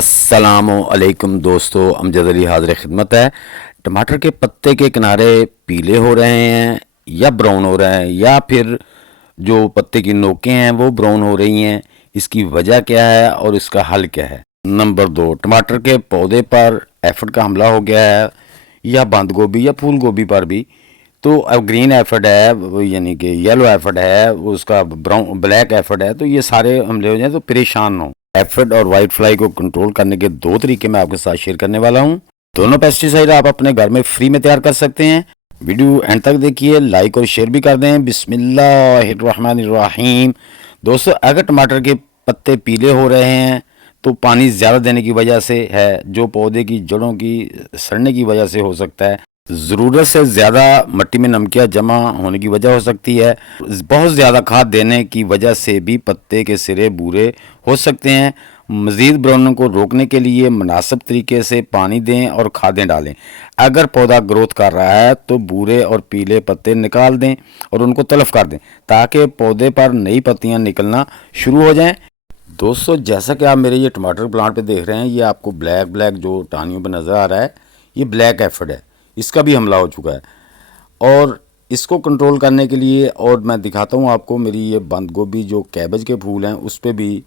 अस्सलामुअलैकुम दोस्तों, अमजद अली हाज़िर खिदमत है। टमाटर के पत्ते के किनारे पीले हो रहे हैं या ब्राउन हो रहे हैं, या फिर जो पत्ते की नोकें हैं वो ब्राउन हो रही हैं, इसकी वजह क्या है और इसका हल क्या है। नंबर 2, टमाटर के पौधे पर एफिड का हमला हो गया है, या बंद गोभी या फूल गोभी पर भी। तो अब ग्रीन एफिड है, यानी कि येलो एफिड है, उसका ब्राउन ब्लैक एफिड है, तो ये सारे हमले हो जाए तो परेशान ना हो। एफिड और वाइट फ्लाई को कंट्रोल करने के 2 तरीके मैं आपके साथ शेयर करने वाला हूं। दोनों पेस्टिसाइड आप अपने घर में फ्री में तैयार कर सकते हैं। वीडियो एंड तक देखिए, लाइक और शेयर भी कर दें। बिस्मिल्लाहिर्रहमानिर्रहीम। दोस्तों, अगर टमाटर के पत्ते पीले हो रहे हैं तो पानी ज़्यादा देने की वजह से है, जो पौधे की जड़ों की सड़ने की वजह से हो सकता है। ज़रूरत से ज़्यादा मिट्टी में नमकियाँ जमा होने की वजह हो सकती है। बहुत ज़्यादा खाद देने की वजह से भी पत्ते के सिरे भूरे हो सकते हैं। मज़ीद ब्राउनिंग को रोकने के लिए मुनासिब तरीके से पानी दें और खादें डालें। अगर पौधा ग्रोथ कर रहा है तो भूरे और पीले पत्ते निकाल दें और उनको तलफ कर दें, ताकि पौधे पर नई पत्तियाँ निकलना शुरू हो जाएँ। दोस्तों, जैसा कि आप मेरे ये टमाटर प्लांट पे देख रहे हैं, ये आपको ब्लैक ब्लैक जो टहनियों पे नज़र आ रहा है, ये ब्लैक एफिड है। इसका भी हमला हो चुका है, और इसको कंट्रोल करने के लिए और मैं दिखाता हूँ आपको, मेरी ये बंद गोभी जो कैबेज के फूल हैं उस पर भी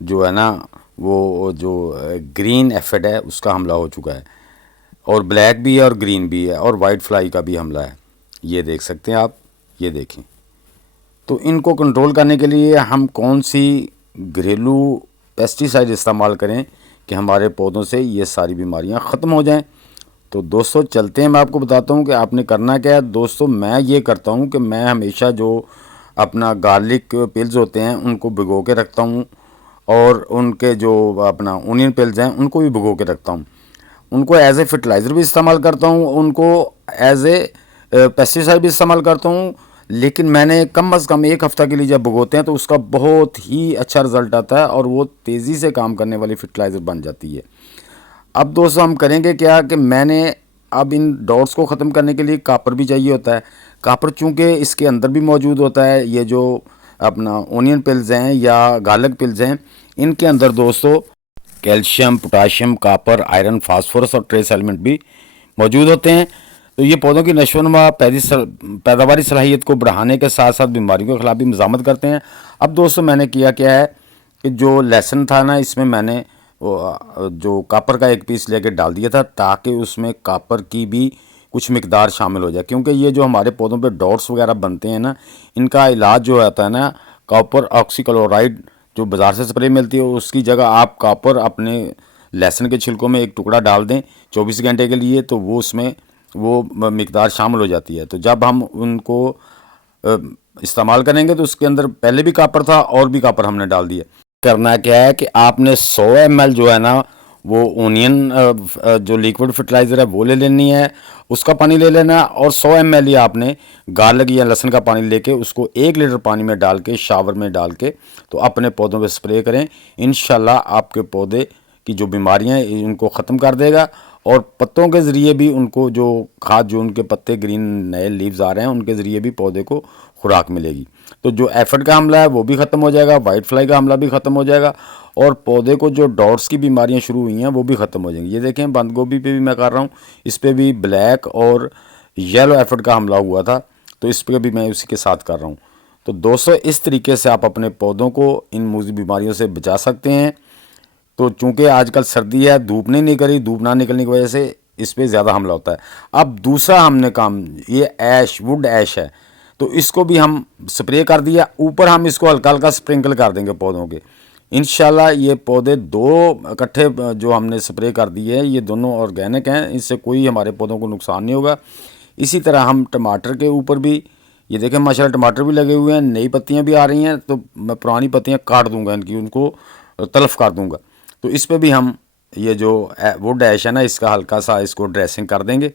जो है ना, वो जो ग्रीन एफिड है उसका हमला हो चुका है, और ब्लैक भी है और ग्रीन भी है, और वाइट फ्लाई का भी हमला है। ये देख सकते हैं आप, ये देखें। तो इनको कंट्रोल करने के लिए हम कौन सी घरेलू पेस्टिसाइड इस्तेमाल करें कि हमारे पौधों से ये सारी बीमारियां ख़त्म हो जाएं। तो दोस्तों चलते हैं, मैं आपको बताता हूं कि आपने करना क्या है। दोस्तों, मैं ये करता हूं कि मैं हमेशा जो अपना गार्लिक पिल्स होते हैं उनको भिगो के रखता हूं, और उनके जो अपना ओनियन पिल्स हैं उनको भी भिगो के रखता हूं। उनको एज ए फर्टिलाइज़र भी इस्तेमाल करता हूं, उनको एज ए पेस्टिसाइड भी इस्तेमाल करता हूं। लेकिन मैंने कम अज़ कम 1 हफ़्ता के लिए जब भिगोते हैं तो उसका बहुत ही अच्छा रिज़ल्ट आता है, और वो तेज़ी से काम करने वाली फर्टिलाइज़र बन जाती है। अब दोस्तों हम करेंगे क्या कि मैंने अब इन डॉट्स को ख़त्म करने के लिए कापर भी चाहिए होता है। कापर चूँकि इसके अंदर भी मौजूद होता है, ये जो अपना ओनियन पिल्स हैं या गार्लिक पिल्स हैं, इनके अंदर दोस्तों calcium, potassium, copper, iron, phosphorus और ट्रेस एलिमेंट भी मौजूद होते हैं। तो ये पौधों की नशोनुमा पैदावारी सलाहियत को बढ़ाने के साथ साथ बीमारियों के खिलाफ भी मज़ामत करते हैं। अब दोस्तों मैंने किया क्या है कि जो लहसुन था ना, इसमें मैंने जो कापर का 1 पीस लेके डाल दिया था, ताकि उसमें कापर की भी कुछ मिकदार शामिल हो जाए। क्योंकि ये जो हमारे पौधों पे डॉट्स वगैरह बनते हैं ना, इनका इलाज जो होता है ना, कॉपर ऑक्सीक्लोराइड जो बाज़ार से स्प्रे मिलती है, उसकी जगह आप कॉपर अपने लहसुन के छिलकों में 1 टुकड़ा डाल दें 24 घंटे के लिए, तो वो उसमें वो मिकदार शामिल हो जाती है। तो जब हम उनको इस्तेमाल करेंगे तो उसके अंदर पहले भी कॉपर था और भी कॉपर हमने डाल दिया। करना क्या है कि आपने 100 ml जो है ना, वो ओनियन जो लिक्विड फर्टिलाइज़र है वो ले लेनी है, उसका पानी ले लेना है, और 100 ml ही आपने गार्लिक या लहसुन का पानी लेके उसको 1 लीटर पानी में डाल के शावर में डाल के तो अपने पौधों पे स्प्रे करें। इंशाल्लाह आपके पौधे की जो बीमारियां हैं उनको ख़त्म कर देगा, और पत्तों के ज़रिए भी उनको जो खाद, जो उनके पत्ते ग्रीन नए लीव्स आ रहे हैं, उनके ज़रिए भी पौधे को खुराक मिलेगी। तो जो एफिड का हमला है वो भी ख़त्म हो जाएगा, वाइट फ्लाई का हमला भी ख़त्म हो जाएगा, और पौधे को जो डॉट्स की बीमारियां शुरू हुई हैं वो भी ख़त्म हो जाएंगी। ये देखें, बंद गोभी पे भी मैं कर रहा हूँ, इस पर भी ब्लैक और येलो एफिड का हमला हुआ था, तो इस पर भी मैं उसी के साथ कर रहा हूँ। तो दोस्तों इस तरीके से आप अपने पौधों को इन मूज़ी बीमारियों से बचा सकते हैं। तो चूंकि आजकल सर्दी है, धूप नहीं निकली, धूप ना निकलने की वजह से इस पर ज़्यादा हमला होता है। अब दूसरा हमने काम, ये वुड ऐश है, तो इसको भी हम स्प्रे कर दिया। ऊपर हम इसको हल्का हल्का स्प्रिंकल कर देंगे पौधों के। इंशाल्लाह ये पौधे 2 इकट्ठे जो हमने स्प्रे कर दिए हैं, ये दोनों ऑर्गेनिक हैं, इससे कोई हमारे पौधों को नुकसान नहीं होगा। इसी तरह हम टमाटर के ऊपर भी, ये देखें माशाल्लाह टमाटर भी लगे हुए हैं, नई पत्तियां भी आ रही हैं, तो मैं पुरानी पत्तियां काट दूंगा इनकी, उनको तलफ कर दूंगा। तो इस पे भी हम ये जो वुड ऐश है ना, इसका हल्का सा इसको ड्रेसिंग कर देंगे,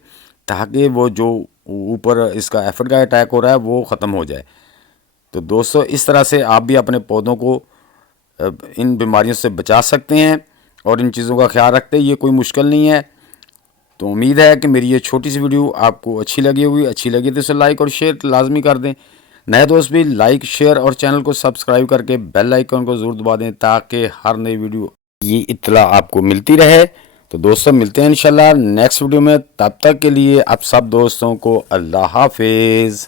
ताकि वो जो ऊपर इसका एफिड का अटैक हो रहा है वो ख़त्म हो जाए। तो दोस्तों इस तरह से आप भी अपने पौधों को इन बीमारियों से बचा सकते हैं, और इन चीज़ों का ख्याल रखते हैं। ये कोई मुश्किल नहीं है। तो उम्मीद है कि मेरी ये छोटी सी वीडियो आपको अच्छी लगी होगी। अच्छी लगी तो इसे लाइक और शेयर लाजमी कर दें। नए दोस्त भी लाइक, शेयर और चैनल को सब्सक्राइब करके बेल आइकन को ज़रूर दबा दें, ताकि हर नई वीडियो ये इत्तला आपको मिलती रहे। तो दोस्तों मिलते हैं इंशाल्लाह नेक्स्ट वीडियो में, तब तक के लिए आप सब दोस्तों को अल्लाह हाफिज़।